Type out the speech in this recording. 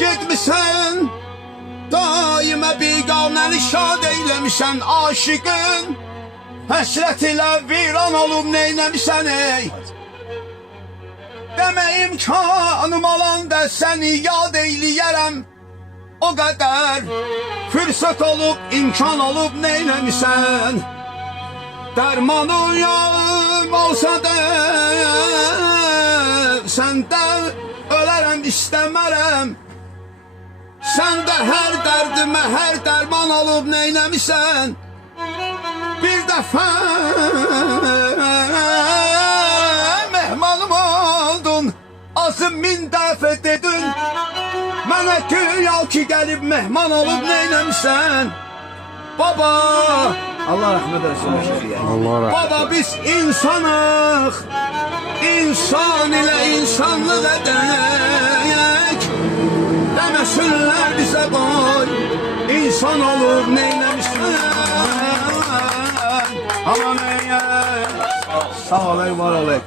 Gitmişsen daima biganəni şad eylemişsən aşıqın. Həsrət ilə viran olub neyləmişsən ey. Demə imkanım alanda səni yad eyləyərəm. O qədər fürsət olub, imkan olub neyləmişsən. Dərmanın yağım olsa da səndə ölərəm istəmərəm. Səndə hər dərdimə hər dərman olub neyləmişsən. Bir dəfə mehmanım oldun, azı 1000 dəfə dedin. Mənə güya ki gəlib mehman olub neyləmişsən. Baba, Allah rəhmət eləsin. Baba biz insanıq, insan ilə insanlıq edək. Deməsinlər bizə boy, insan olub neyləmişsən. Aman ey, sağ ol ey, var ol ey.